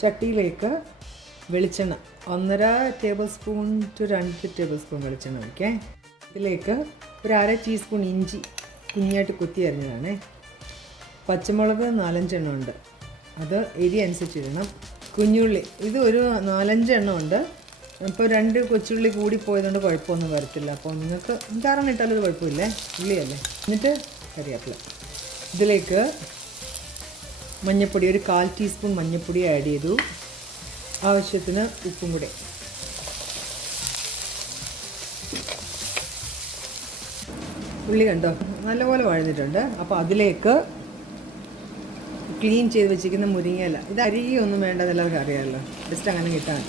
ചട്ടിയിലേക്ക് വെളിച്ചെണ്ണ 1.5 tablespoon to 2 tablespoon വെളിച്ചെണ്ണ ഒഴിക്കാം. ഇതിലേക്ക് ഒരു 1/2 ടീസ്പൂൺ ഇഞ്ചി കുഞ്ഞായിട്ട് കുത്തി അരിഞ്ഞതാണ്. പച്ചമുളക് 4-5 എണ്ണം ഉണ്ട്, അത് എരി അനുസരിച്ചിടണം. കുഞ്ഞുള്ളി ഇത് ഒരു 4-5 എണ്ണം ഉണ്ട്. ഇപ്പോൾ 2 കൊച്ചുള്ളി കൂടി പോയതുകൊണ്ട് കുഴപ്പമൊന്നും വരത്തില്ല. അപ്പോൾ നിങ്ങൾക്ക് 5-6 ഇട്ടാലും അത് കുഴപ്പമില്ലേ, ഉള്ളിയല്ലേ. എന്നിട്ട് കറിവേപ്പില. ഇതിലേക്ക് മഞ്ഞൾപ്പൊടി ഒരു 1/4 ടീസ്പൂൺ മഞ്ഞൾപ്പൊടി ആഡ് ചെയ്തു. ആവശ്യത്തിന് ഉപ്പും കൂടെ. ഉള്ളി കണ്ടോ നല്ലപോലെ വഴന്നിട്ടുണ്ട്. അപ്പോൾ അതിലേക്ക് ക്ലീൻ ചെയ്ത് വെച്ചിരിക്കുന്ന മുരിങ്ങയില. ഇത് അരിയൊന്നും വേണ്ട, എല്ലാവർക്കും അറിയാമല്ലോ. ജസ്റ്റ് അങ്ങനെ കിട്ടാൻ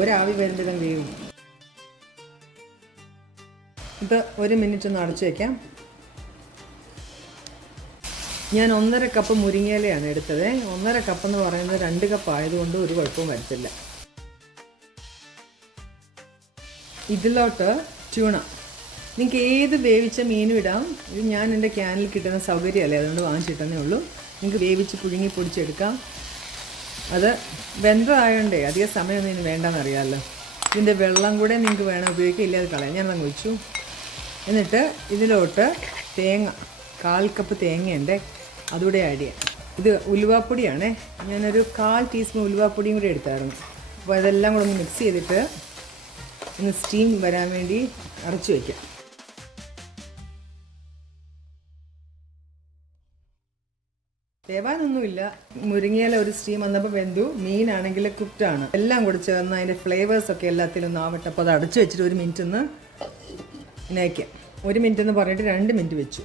ഒരാവി വരുമ്പോഴും വേവും. ഇത് 1 മിനിറ്റ് ഒന്ന് അടച്ചു വയ്ക്കാം. ഞാൻ 1.5 കപ്പ് മുരിങ്ങയിലയാണ് എടുത്തത്. 1.5 കപ്പ് എന്ന് പറയുന്നത് 2 കപ്പ് ആയതുകൊണ്ട് ഒരു കുഴപ്പവും വരത്തില്ല. ഇതിലോട്ട് ട്യൂണ. നിങ്ങൾക്ക് ഏത് വേവിച്ച മീനും ഇടാം. ഇത് ഞാൻ എൻ്റെ ക്യാനിൽ കിട്ടുന്ന സൗകര്യമല്ലേ, അതുകൊണ്ട് വാങ്ങിച്ചിട്ടേ ഉള്ളൂ. നിങ്ങൾക്ക് വേവിച്ച് പുഴുങ്ങി പൊടിച്ചെടുക്കാം. അത് വെന്തതായതുകൊണ്ടേ അധികം സമയമൊന്നും ഇതിന് വേണ്ടെന്നറിയാമല്ലോ. ഇതിൻ്റെ വെള്ളം കൂടെ നിങ്ങൾക്ക് വേണം ഉപയോഗിക്കുക, ഇല്ല അത് കളയാം. ഞാനത് ഒഴിച്ചു. എന്നിട്ട് ഇതിലോട്ട് തേങ്ങ 1/4 കപ്പ് തേങ്ങയുണ്ട്, അതുകൂടെ ആഡ് ചെയ്യാം. ഇത് ഉലുവാപ്പൊടിയാണേ. ഞാനൊരു 1/4 ടീസ്പൂൺ ഉലുവാപ്പൊടിയും കൂടി എടുത്തായിരുന്നു. അപ്പോൾ അതെല്ലാം കൂടെ ഒന്ന് മിക്സ് ചെയ്തിട്ട് ഒന്ന് സ്റ്റീം വരാൻ വേണ്ടി അടച്ചു വയ്ക്കാം. വേവാനൊന്നുമില്ല. മുരിങ്ങയില ഒരു സ്റ്റീം വന്നപ്പോൾ വെന്തു. മീനാണെങ്കിൽ കുക്ക്ഡാണ്. എല്ലാം കൂടി ചേർന്ന് അതിൻ്റെ ഫ്ലേവേഴ്സൊക്കെ എല്ലാത്തിലും ഒന്ന് ആവട്ടെ. അപ്പോൾ അത് അടച്ചു വെച്ചിട്ട് 1 മിനിറ്റ് ഒന്ന് ഇങ്ങനെ വയ്ക്കാം. 1 മിനിറ്റ് എന്ന് പറഞ്ഞിട്ട് 2 മിനിറ്റ് വെച്ചു.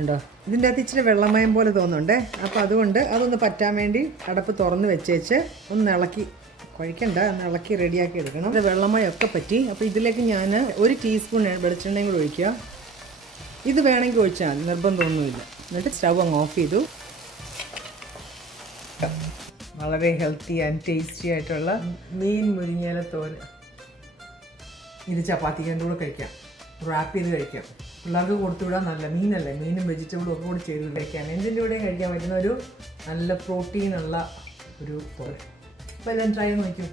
ഉണ്ടോ, ഇതിൻ്റെ അകത്ത് ഇച്ചിരി വെള്ളമയം പോലെ തോന്നുന്നുണ്ടേ. അപ്പോൾ അതുകൊണ്ട് അതൊന്ന് പറ്റാൻ വേണ്ടി അടപ്പ് തുറന്ന് വെച്ചേച്ച് ഒന്ന് ഇളക്കി കഴിക്കണ്ട, ഒന്ന് ഇളക്കി റെഡിയാക്കി എടുക്കണം. ഇത് വെള്ളമയമൊക്കെ പറ്റി. അപ്പോൾ ഇതിലേക്ക് ഞാൻ 1 ടീസ്പൂൺ വെളിച്ചെണ്ണയും കൂടി ഒഴിക്കുക. ഇത് വേണമെങ്കിൽ ഒഴിച്ചാൽ നിർബന്ധമൊന്നുമില്ല. എന്നിട്ട് സ്റ്റവ് അങ്ങ് ഓഫ് ചെയ്തു. വളരെ ഹെൽത്തി ആൻഡ് ടേസ്റ്റി ആയിട്ടുള്ള മീൻ മുരിങ്ങയില തോരൻ. ഇത് ചപ്പാത്തിൻ്റെ കൂടെ കഴിക്കാം, റാപ്പ് ചെയ്ത് കഴിക്കാം. പിള്ളേർക്ക് കൊടുത്തുവിടാൻ നല്ല മീനല്ലേ, മീനും വെജിറ്റബിളും ഒക്കെ കൂടി ചെയ്ത് കഴിക്കാം. എന്തിൻ്റെ കൂടെയും കഴിക്കാൻ പറ്റുന്ന ഒരു നല്ല പ്രോട്ടീനുള്ള ഒരു തോരൻ. അപ്പോൾ എല്ലാം ട്രൈ ചെയ്ത് നോക്കൂ.